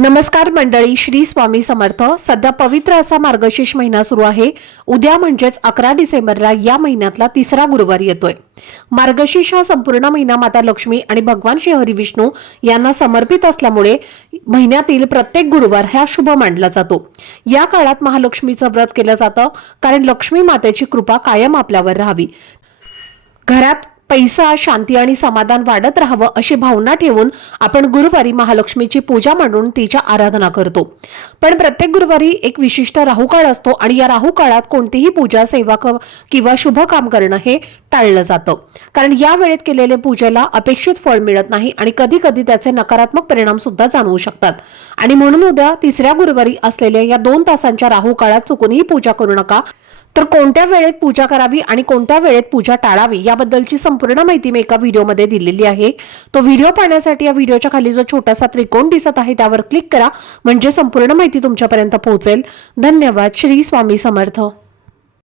नमस्कार मंडळी, श्री स्वामी समर्थ। सध्या पवित्र असा मार्गशीर्ष महिना सुरू आहे। उद्या म्हणजेच 11 डिसेंबरला या महिन्यातला तिसरा गुरुवार येतोय। मार्गशीर्ष हा संपूर्ण महिना माता लक्ष्मी आणि भगवान श्री हरी विष्णू यांना समर्पित असल्यामुळे महिन्यातील प्रत्येक गुरुवार हा शुभ मानला जातो। या काळात महालक्ष्मीचं व्रत केलं जातं, कारण लक्ष्मी मातेची कृपा कायम आपल्यावर राहावी, घरात पैसा, शांती आणि समाधान वाढत राहावं अशी भावना ठेवून आपण गुरुवारी महालक्ष्मीची पूजा मांडून तिच्या आराधना करतो। पण प्रत्येक गुरुवारी एक विशिष्ट राहू काळ असतो आणि या राहू काळात कोणतीही पूजा, सेवा किंवा शुभ काम करणं हे टाळलं जातं, कारण या वेळेत केलेले पूजेला अपेक्षित फळ मिळत नाही आणि कधी कधी त्याचे नकारात्मक परिणाम सुद्धा जाणवू शकतात। आणि म्हणून उद्या तिसऱ्या गुरुवारी असलेल्या या 2 तासांच्या राहू काळात चुकूनही पूजा करू नका। तर कोणत्या वेळेत पूजा करावी आणि कोणत्या वेळेत पूजा टाळावी याबद्दलची संपूर्ण माहिती मी एका व्हिडिओमध्ये दिलेली आहे। तो व्हिडिओ पाहण्यासाठी या व्हिडिओच्या खाली जो छोटासा त्रिकोण दिसत आहे त्यावर क्लिक करा, म्हणजे संपूर्ण माहिती तुमच्यापर्यंत पोहोचेल। धन्यवाद। श्री स्वामी समर्थ।